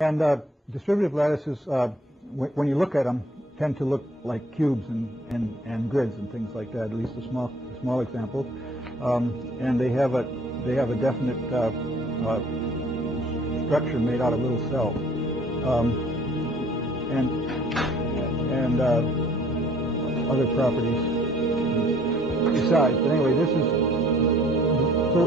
And distributive lattices, when you look at them, tend to look like cubes and grids and things like that. At least the small examples, and they have a definite structure made out of little cells, and other properties besides. But anyway, this is so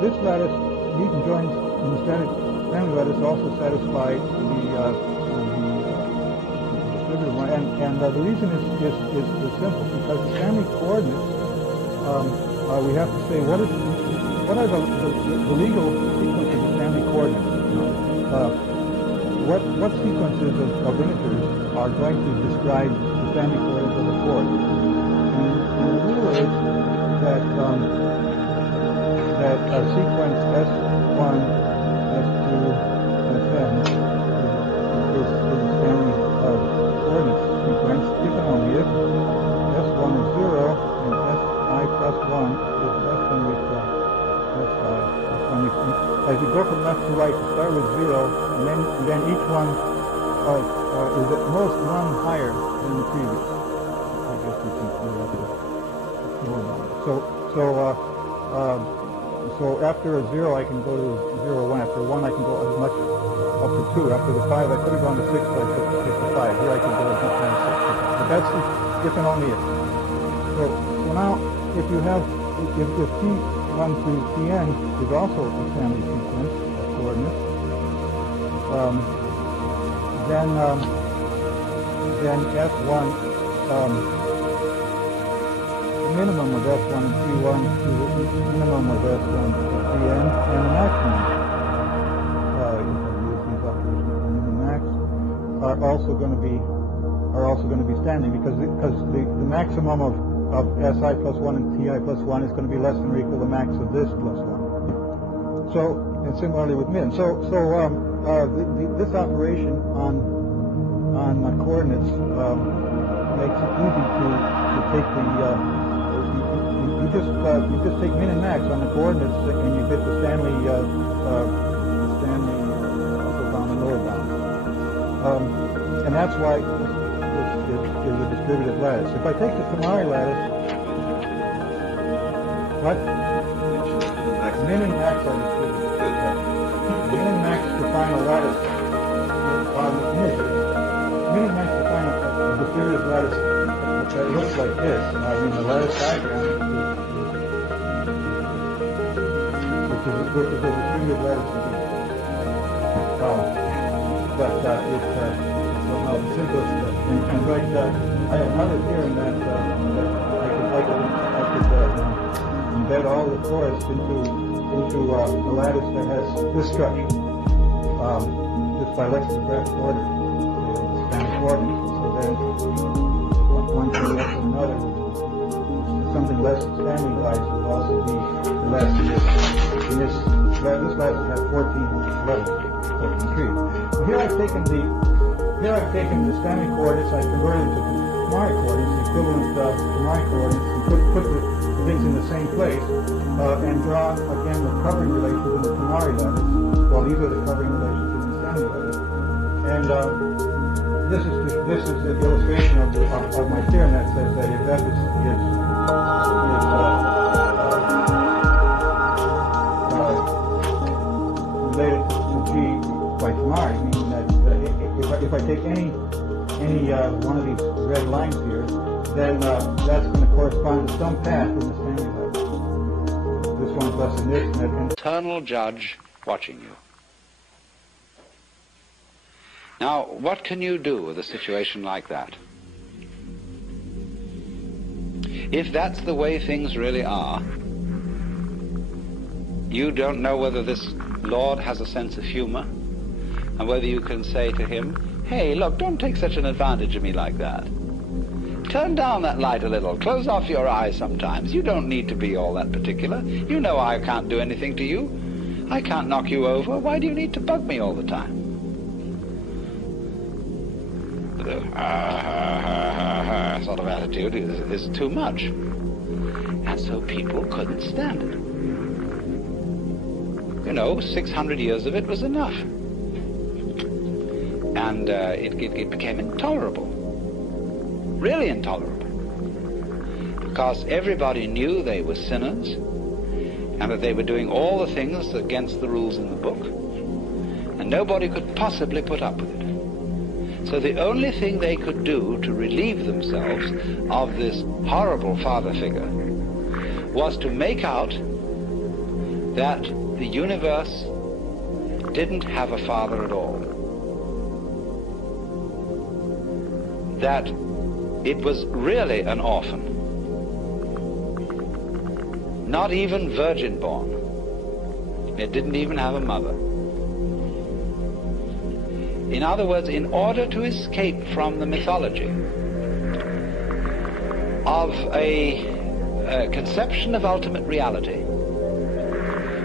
this lattice Newton joins in the standard lattice also satisfy the distributive one, and the reason is simple, because the Stanley coordinates, we have to say what are the legal sequences of Stanley coordinates. What sequences of integers are going to describe the Stanley coordinates of the fourth? And the rule is that a sequence S1, S2, Sn is a Stanley coordinates sequence if and only if S1 is 0 and Si plus 1 is less than or equal to Si. As you go from left to right, you start with 0, and then each one is at most one higher than the previous. I guess you can clear up more about it. So after a 0, I can go to 0, 1. After 1, I can go as much up to 2. After the 5, I could have gone to 6, but I took to 5. Here I can go as much as 6. But that's if and only if. So now, if you have, if T1 to Tn is also a Stanley sequence of coordinates, then S1, minimum of S1 and T1 to the minimum of S1 and Tn, and the maximum, max, are also going to be standing, because the maximum of Si plus 1 and Ti plus 1 is going to be less than or equal to the max of this plus 1. So, and similarly with min. So this operation on coordinates makes it easy to take the you just take min and max on the coordinates, and you get the Stanley upper bound and lower bound, and that's why this is a distributive lattice. If I take the Tamari lattice, what? Min and max are distributive. Min and max define a lattice on the integers. Min and max define a distributive lattice that looks like this. I mean, the lattice diagram which is a distributive lattice indeed. But it's somehow the simplest. In fact, I have another theorem that I could embed all the torus into a lattice that has this structure, just by lexicographic order, Stanley coordinates. So then one thing less than another. Something less Stanley-wise would also be less in this lattice has 14 levels, 14 trees. So here I've taken the Stanley coordinates, I converted them to Tamari coordinates, the equivalent of Tamari coordinates, and put the things in the same place, and draw again the covering relations in the Tamari lattice. Well, these are the covering relations in the Stanley lattice, and this is the illustration of my theorem that says that if F is related to G by Tamari, meaning that if I take any one of these red lines here, then that's going to correspond to some path in the Stanley lattice. This one's less than this, and eternal judge watching you. Now, what can you do with a situation like that? If that's the way things really are, you don't know whether this Lord has a sense of humor, and whether you can say to him, hey, look, don't take such an advantage of me like that. Turn down that light a little. Close off your eyes sometimes. You don't need to be all that particular. You know I can't do anything to you. I can't knock you over. Why do you need to bug me all the time? The sort of attitude is too much. And so people couldn't stand it. You know, 600 years of it was enough. And it became intolerable, really intolerable, because everybody knew they were sinners and that they were doing all the things against the rules in the book, and nobody could possibly put up with it. So the only thing they could do to relieve themselves of this horrible father figure was to make out that the universe didn't have a father at all. That it was really an orphan, not even virgin born. It didn't even have a mother. In other words, in order to escape from the mythology of a conception of ultimate reality,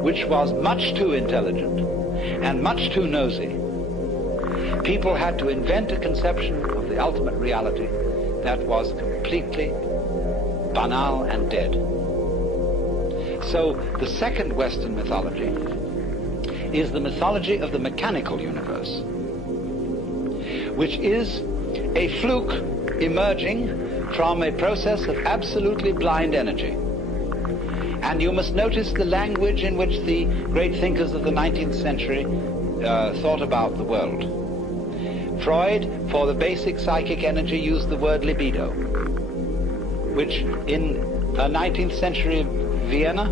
which was much too intelligent and much too nosy, people had to invent a conception of the ultimate reality that was completely banal and dead. So the second Western mythology is the mythology of the mechanical universe, which is a fluke emerging from a process of absolutely blind energy. And you must notice the language in which the great thinkers of the 19th century thought about the world. Freud, for the basic psychic energy, used the word libido, which in 19th century Vienna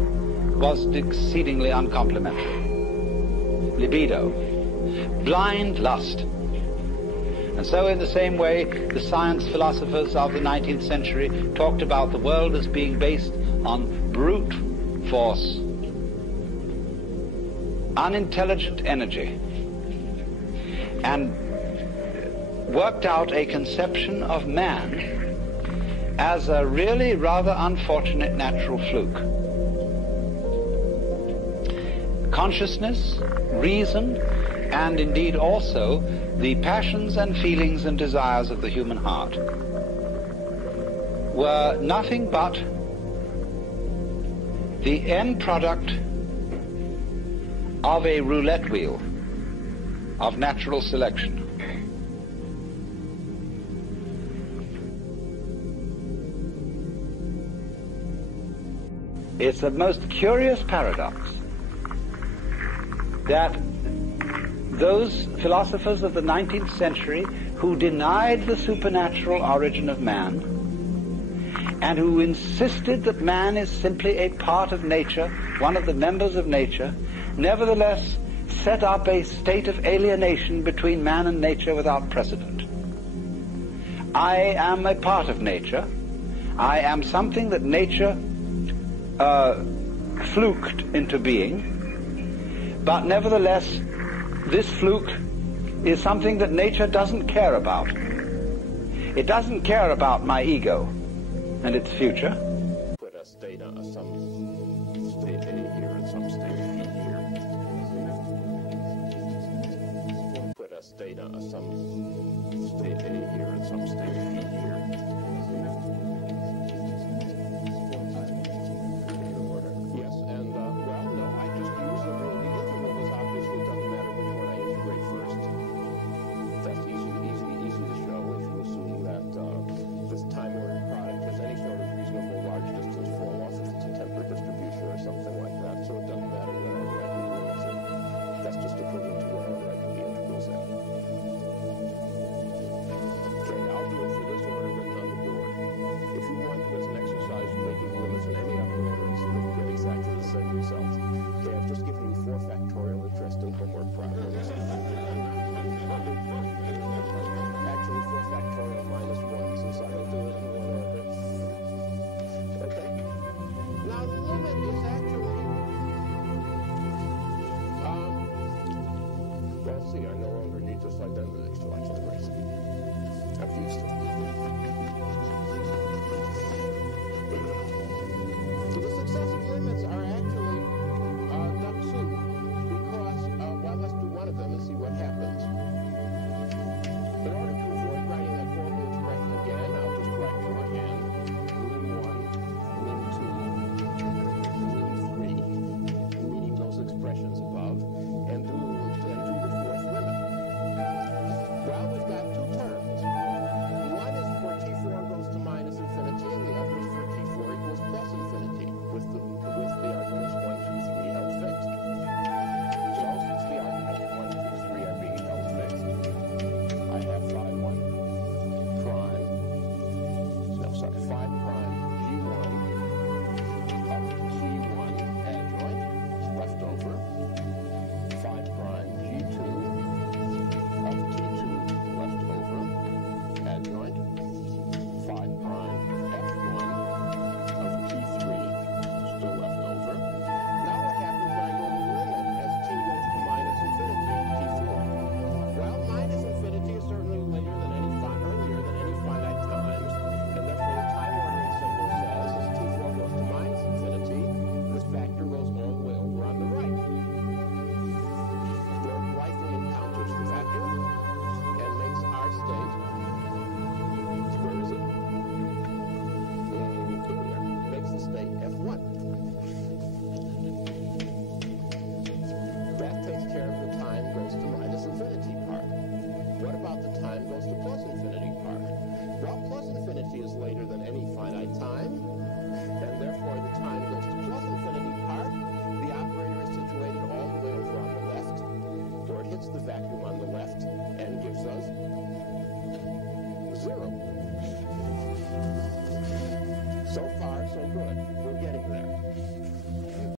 was exceedingly uncomplimentary. Libido, blind lust. And so in the same way, the science philosophers of the 19th century talked about the world as being based on brute force, unintelligent energy, and worked out a conception of man as a really rather unfortunate natural fluke. Consciousness, reason, and indeed also the passions and feelings and desires of the human heart were nothing but the end product of a roulette wheel of natural selection. It's a most curious paradox that those philosophers of the 19th century who denied the supernatural origin of man and who insisted that man is simply a part of nature, one of the members of nature, nevertheless set up a state of alienation between man and nature without precedent. I am a part of nature. I am something that nature fluked into being, but nevertheless this fluke is something that nature doesn't care about. It doesn't care about my ego and its future. Put a state of some state A here and some state B here. Put a state of some state A here and some state B here. Yes, and well, no, I just use the rule. The interval is obviously, it doesn't matter which one I integrate first. That's easy to show if you assume that this time-ordered product has any sort of reasonable large distance fall off if it's a tempered distribution or something like that. So it doesn't matter what order I can limit it. That's just equivalent to what order I can be integrals in. zero.